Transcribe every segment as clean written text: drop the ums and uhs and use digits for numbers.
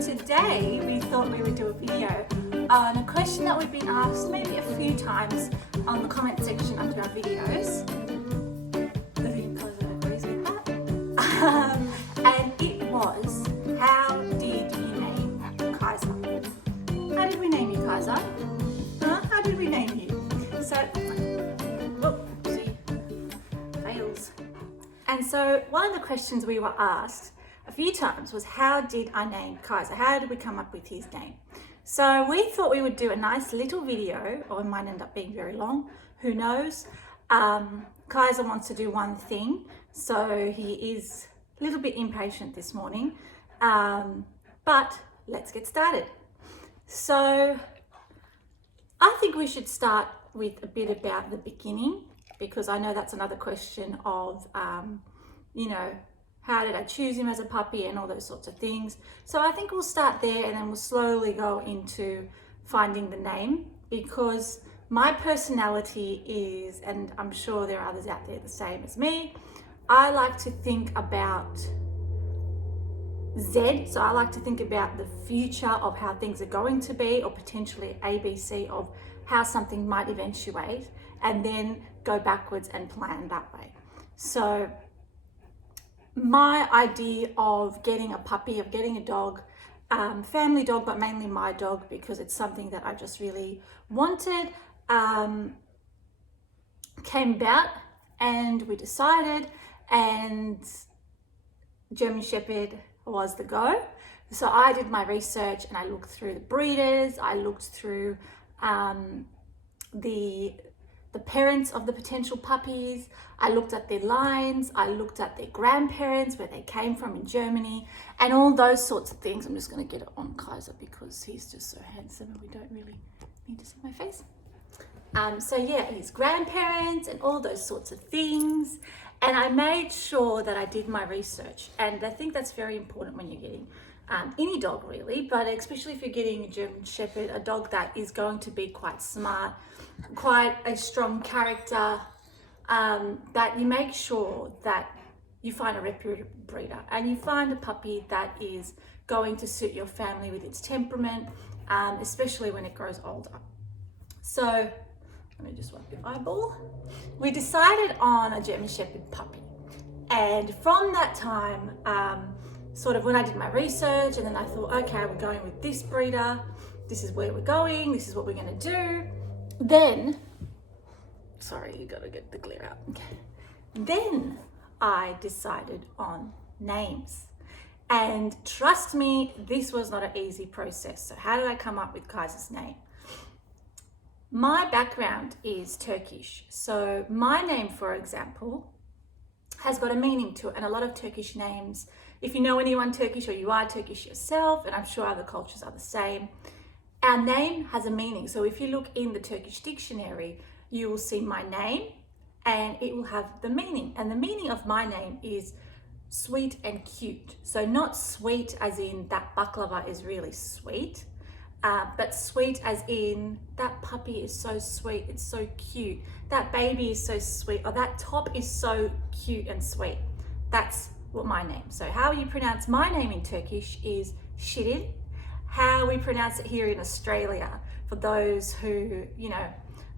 today we thought we would do a video on a question that we've been asked maybe a few times on the comment section under our videos. I think Kaiser agrees with that. And it was, how did you name Kaiser? How did we name you, Kaiser? Huh? How did we name you? So, fails. And so one of the questions we were asked a few times was, how did I name Kaiser? How did we come up with his name? So we thought we would do a nice little video, or it might end up being very long, who knows. Kaiser wants to do one thing, so he is a little bit impatient this morning, but let's get started. So I think we should start with a bit about the beginning, because I know that's another question of, how did I choose him as a puppy and all those sorts of things. So I think we'll start there and then we'll slowly go into finding the name, because my personality is, and I'm sure there are others out there the same as me, I like to think about Z. So I like to think about the future of how things are going to be, or potentially ABC of how something might eventuate, and then go backwards and plan that way. So my idea of getting a puppy, of getting a dog, family dog, but mainly my dog, because it's something that I just really wanted, came about, and we decided, and German Shepherd was the go. So I did my research and I looked through the breeders, I looked through the parents of the potential puppies, I looked at their lines, I looked at their grandparents, where they came from in Germany, and all those sorts of things. I'm just going to get it on Kaiser because he's just so handsome and we don't really need to see my face. So yeah, his grandparents and all those sorts of things. And I made sure that I did my research. And I think that's very important when you're getting any dog really, but especially if you're getting a German Shepherd, a dog that is going to be quite smart, quite a strong character, that you make sure that you find a reputable breeder and you find a puppy that is going to suit your family with its temperament, especially when it grows older. So let me just wipe your eyeball. We decided on a German Shepherd puppy, and from that time, sort of when I did my research, and then I thought, okay, we're going with this breeder, this is where we're going, this is what we're going to do. Then, sorry, you got to get the glare out. Okay. Then I decided on names. And trust me, this was not an easy process. So how did I come up with Kaiser's name? My background is Turkish. So my name, for example, has got a meaning to it. And a lot of Turkish names, if you know anyone Turkish or you are Turkish yourself, and I'm sure other cultures are the same, our name has a meaning. So if you look in the Turkish dictionary, you will see my name and it will have the meaning. And the meaning of my name is sweet and cute. So not sweet as in that baklava is really sweet, but sweet as in that puppy is so sweet, it's so cute. That baby is so sweet, or that top is so cute and sweet. That's what my name. So how you pronounce my name in Turkish is Shirin. How we pronounce it here in Australia, for those who,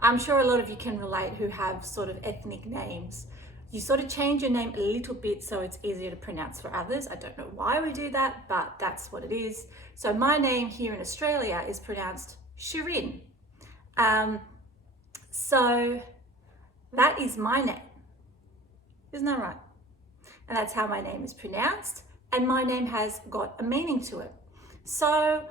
I'm sure a lot of you can relate who have sort of ethnic names. You sort of change your name a little bit so it's easier to pronounce for others. I don't know why we do that, but that's what it is. So my name here in Australia is pronounced Shirin. So that is my name. Isn't that right? And that's how my name is pronounced. And my name has got a meaning to it. So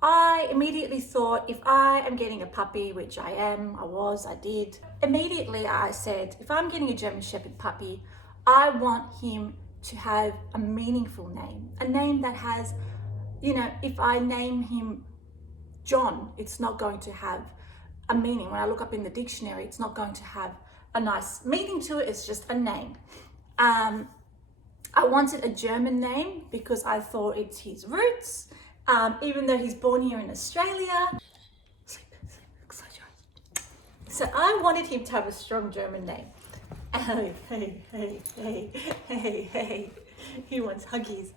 I immediately thought, if I am getting a puppy, which I did, immediately I said, if I'm getting a German Shepherd puppy, I want him to have a meaningful name, a name that has, if I name him John, it's not going to have a meaning. When I look up in the dictionary, it's not going to have a nice meaning to it, it's just a name. I wanted a German name because I thought it's his roots, even though he's born here in Australia. Close your eyes. So I wanted him to have a strong German name. Hey. He wants huggies.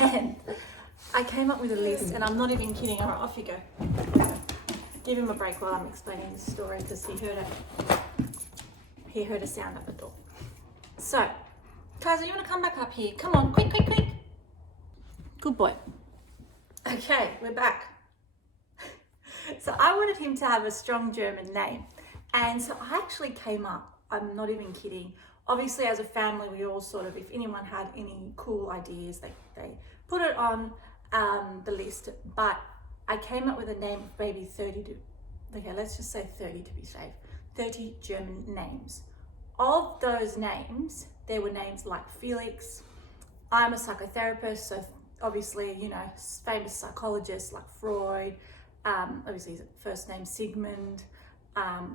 And I came up with a list, and I'm not even kidding. All right, off you go. Give him a break while I'm explaining this story, because he heard a sound at the door. So, Kaiser, you want to come back up here? Come on, quick, quick, quick. Good boy. Okay, we're back. So I wanted him to have a strong German name. And so I actually came up, I'm not even kidding. Obviously, as a family, we all sort of, if anyone had any cool ideas, they put it on the list. But I came up with a name of maybe 30 to, okay, let's just say 30 to be safe. 30 German names. Of those names, there were names like Felix. I'm a psychotherapist, so obviously, you know, famous psychologists like Freud, obviously his first name Sigmund,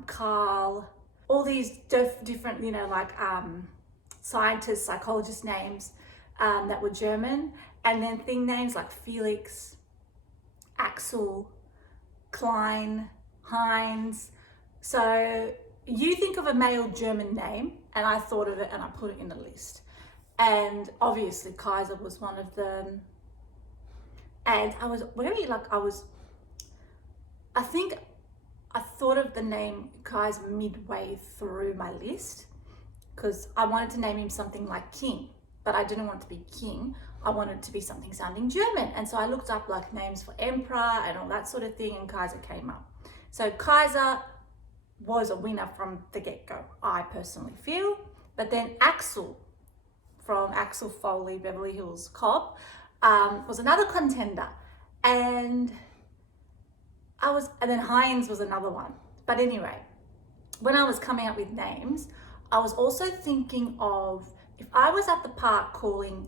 Carl, all these different, you know, like scientists, psychologist names that were German, and then thing names like Felix, Axel, Klein, Heinz. So you think of a male German name, and I thought of it and I put it in the list. And obviously Kaiser was one of them. And I was very like, I think I thought of the name Kaiser midway through my list, because I wanted to name him something like King, but I didn't want it to be King. I wanted it to be something sounding German. And so I looked up like names for Emperor and all that sort of thing, and Kaiser came up. So Kaiser was a winner from the get-go, I personally feel. But then Axel, from Axel Foley, Beverly Hills Cop, was another contender. And then Heinz was another one. But anyway, when I was coming up with names, I was also thinking of, if I was at the park calling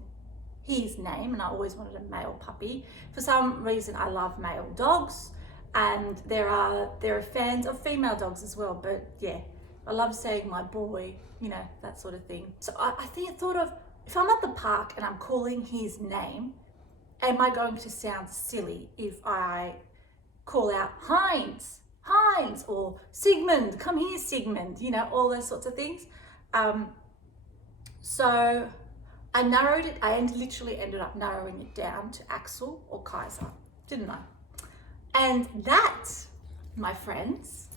his name, and I always wanted a male puppy. For some reason, I love male dogs, and there are fans of female dogs as well. But yeah, I love saying my boy, you know, that sort of thing. So I thought of, if I'm at the park and I'm calling his name, am I going to sound silly if I call out Heinz, or Sigmund, come here, Sigmund, you know, all those sorts of things. So I narrowed it, literally ended up narrowing it down to Axel or Kaiser, didn't I? And that, my friends,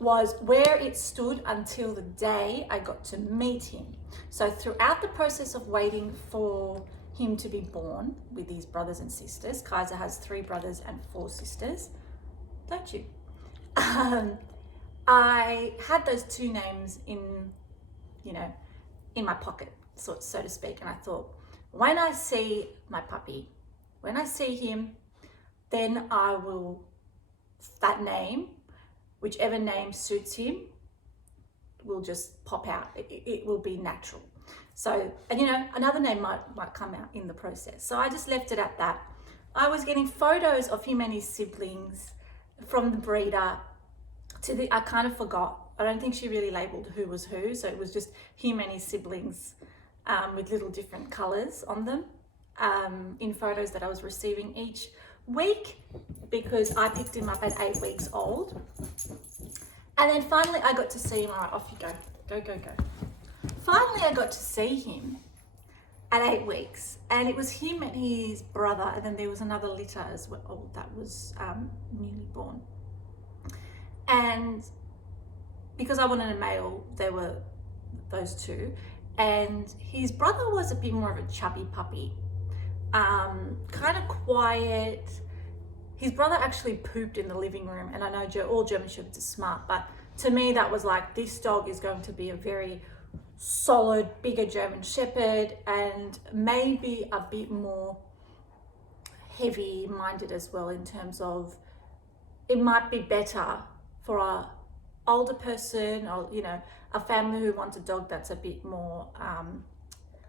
was where it stood until the day I got to meet him. So throughout the process of waiting for him to be born with his brothers and sisters, Kaiser has 3 brothers and 4 sisters, don't you? I had those 2 names in my pocket, so to speak, and I thought, when I see my puppy, when I see him, then I will, that name, whichever name suits him, will just pop out. It will be natural. So, and you know, another name might come out in the process. So I just left it at that. I was getting photos of him and his siblings from the breeder I kind of forgot. I don't think she really labeled who was who. So it was just him and his siblings with little different colors on them in photos that I was receiving each week, because I picked him up at 8 weeks old. And then finally I got to see him. All right, off you go. Go. Finally, I got to see him at 8 weeks, and it was him and his brother, and then there was another litter as well that was newly born. And because I wanted a male, there were those 2, and his brother was a bit more of a chubby puppy, kind of quiet. His brother actually pooped in the living room, and I know all German Shepherds are smart, but to me that was like, this dog is going to be a very solid, bigger German Shepherd, and maybe a bit more heavy-minded as well, in terms of it might be better for a older person, or you know, a family who wants a dog that's a bit more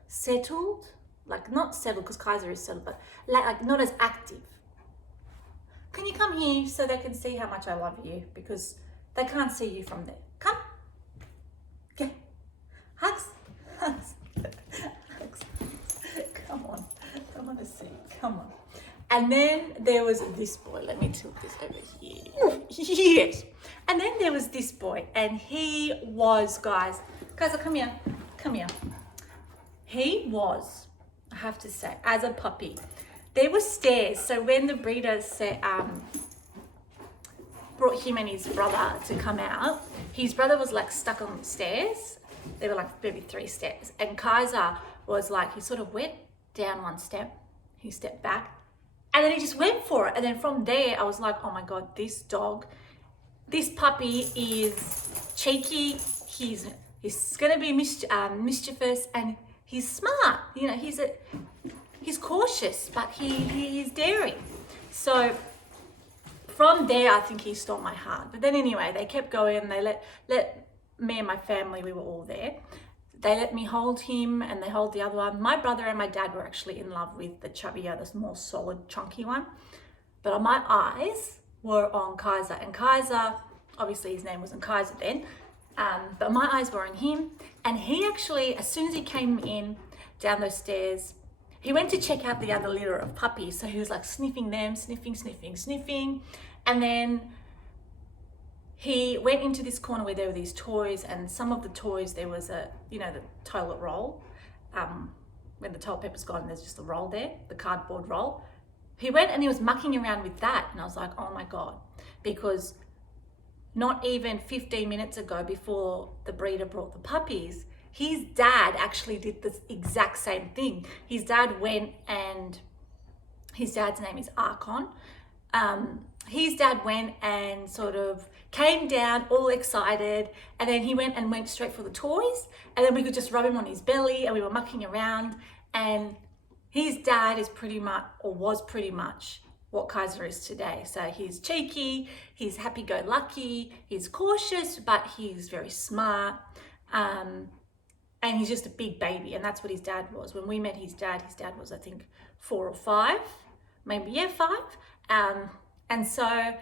settled, like not settled because Kaiser is settled, but like not as active. Can you come here so they can see how much I love you, because they can't see you from there. Come. Okay. Hugs. Come on. I want to see. Come on. And then there was this boy. Let me tilt this over here. Yes. And then there was this boy, and he was, guys, come here. He was, I have to say, as a puppy, there were stairs. So when the breeder said, brought him and his brother to come out, his brother was like stuck on the stairs. There were like maybe 3 steps. And Kaiser was like, he sort of went down 1 step, he stepped back, and then he just went for it. And then from there, I was like, oh my God, this puppy is cheeky. He's gonna be mischievous, and he's smart. You know, he's cautious, but he's daring. So from there, I think he stole my heart. But then anyway, they kept going, and they let me and my family, we were all there. They let me hold him, and they hold the other one. My brother and my dad were actually in love with the chubbier, the more solid, chunky one. But my eyes were on Kaiser. And Kaiser, obviously his name wasn't Kaiser then, but my eyes were on him. And he actually, as soon as he came in down those stairs, he went to check out the other litter of puppies. So he was like sniffing them, sniffing. And then he went into this corner where there were these toys, and some of the toys, there was the toilet roll. When the toilet paper's gone, there's just the roll there, the cardboard roll. He went and he was mucking around with that. And I was like, oh my God, because not even 15 minutes ago, before the breeder brought the puppies, his dad actually did the exact same thing. His dad went, and his dad's name is Archon. His dad went and sort of came down all excited, and then he went straight for the toys, and then we could just rub him on his belly, and we were mucking around. And his dad is pretty much, or was pretty much, what Kaiser is today. So he's cheeky, he's happy-go-lucky, he's cautious, but he's very smart, and he's just a big baby. And that's what his dad was. When we met his dad was, I think, 4 or 5, maybe 5. And so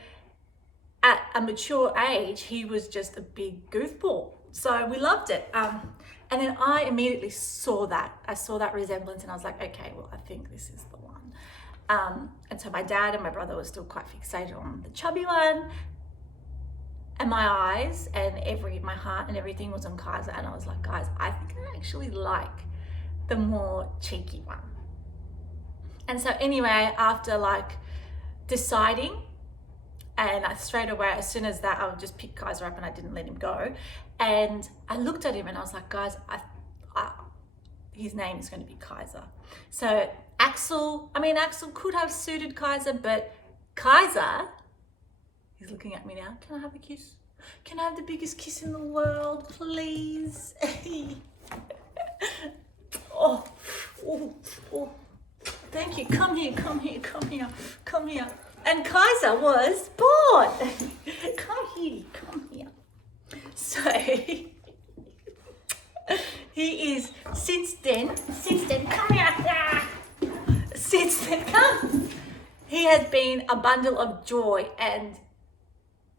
at a mature age, he was just a big goofball. So we loved it. And then I immediately saw that. I saw that resemblance, and I was like, okay, well, I think this is the one. And so my dad and my brother were still quite fixated on the chubby one. And my eyes and my heart and everything was on Kaiser. And I was like, guys, I think I actually like the more cheeky one. And so anyway, after like deciding, and straight away, as soon as that, I would just pick Kaiser up, and I didn't let him go. And I looked at him and I was like, guys, his name is going to be Kaiser. So Axel could have suited Kaiser, but Kaiser, he's looking at me now. Can I have a kiss? Can I have the biggest kiss in the world, please? Oh, thank you. Come here. And Kaiser was born. Come here. So he is, since then, come here. Since then, come. He has been a bundle of joy, and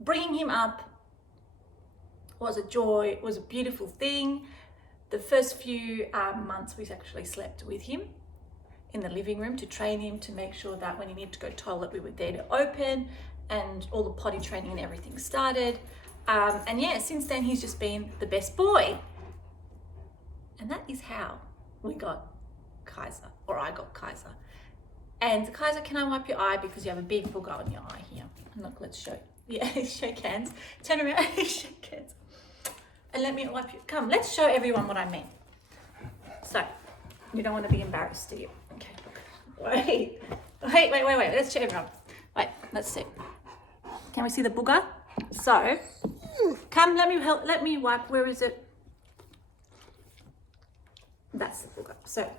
bringing him up was a joy, was a beautiful thing. The first few months we actually slept with him in the living room to train him, to make sure that when he needed to go to the toilet, we were there to open, and all the potty training and everything started. And yeah, since then he's just been the best boy. And that is how we got Kaiser, or I got Kaiser. And Kaiser, can I wipe your eye, because you have a big booger on your eye here. Look, let's show you. Yeah, shake hands. Turn around, shake hands. And let me wipe you. Come, let's show everyone what I mean. So, you don't want to be embarrassed, do you? Okay, look. Wait. Let's show everyone. Wait, let's see. Can we see the booger? So, come, let me wipe. Where is it? That's the booger. So,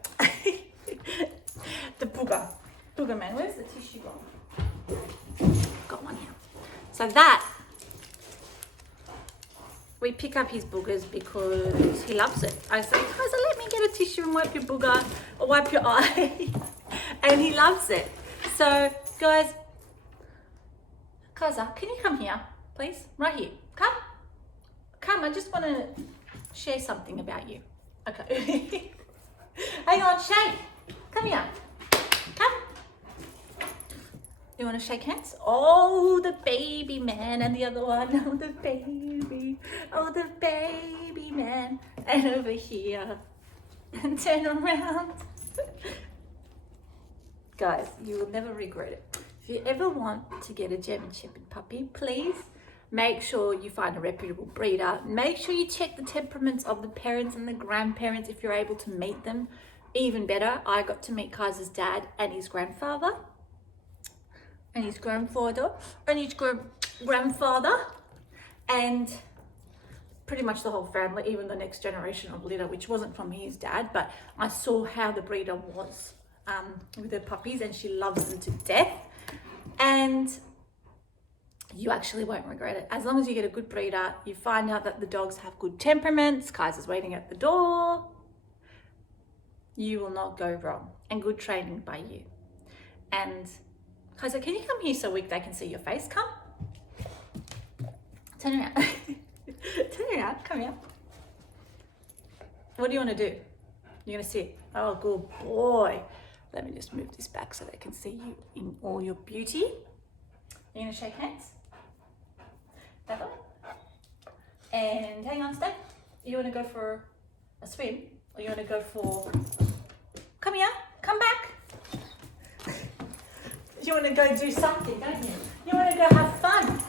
the booger man. Where's the tissue gone? Got one here. So that, we pick up his boogers because he loves it. I say, Kaiser, let me get a tissue and wipe your booger or wipe your eye. And he loves it. So, guys, Kaiser, can you come here, please? Right here. Come, I just want to share something about you. Okay. Hang on, Shane. Come here. Come. You want to shake hands? Oh, the baby man, and the other one. Oh, the baby. Oh, the baby man. And over here. And turn around. Guys, you will never regret it. If you ever want to get a German Shepherd puppy, please make sure you find a reputable breeder. Make sure you check the temperaments of the parents and the grandparents if you're able to meet them. Even better, I got to meet Kaiser's dad and his grandfather, and his grandfather, and his grandfather, and pretty much the whole family, even the next generation of litter, which wasn't from his dad, but I saw how the breeder was with her puppies, and she loves them to death. And you actually won't regret it. As long as you get a good breeder, you find out that the dogs have good temperaments, Kaiser's waiting at the door, you will not go wrong. And good training by you. And Kaiser, can you come here so they can see your face? Come. Turn around. Turn around. Come here. What do you want to do? You're going to sit. Oh, good boy. Let me just move this back so they can see you in all your beauty. You're going to shake hands. That way. And hang on, stay. You want to go for a swim? Or you want to go for... Come here. Come back. You want to go do something, don't you? You want to go have fun.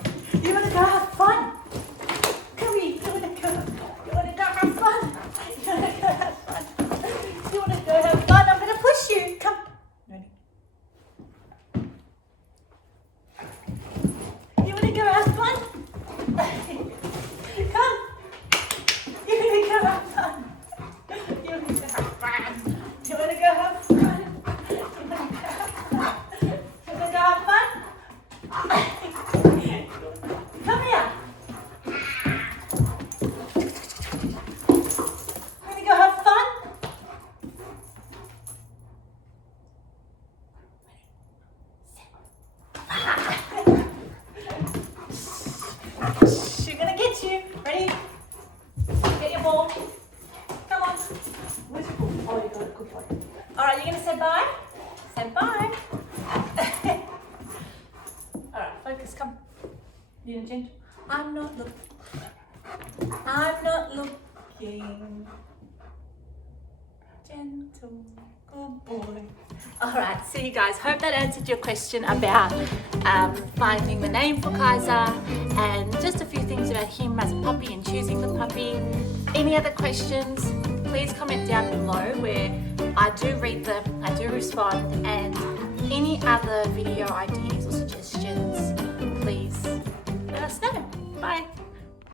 You want to go have fun. Come here. You want to go have fun. You want to go have fun. You want to go have fun. I'm going to push you. Come. Ready? You want to go have fun? Come. You want to go have fun. You want to go have fun. You want to go have fun. Come here. Ready to go have fun? She's gonna get you. Ready? Get your ball. Come on. Where's your ball? Oh, you got it. Good boy. All right, you're gonna say bye. Say bye. All right, focus. Come. You and gentle. I'm not looking. Gentle, good boy. All right, see you guys. Hope that answered your question about finding the name for Kaiser and just a few things about him as a puppy and choosing the puppy. Any other questions? Please comment down below where I do read them, I do respond, and any other video ideas or suggestions, please let us know. Bye.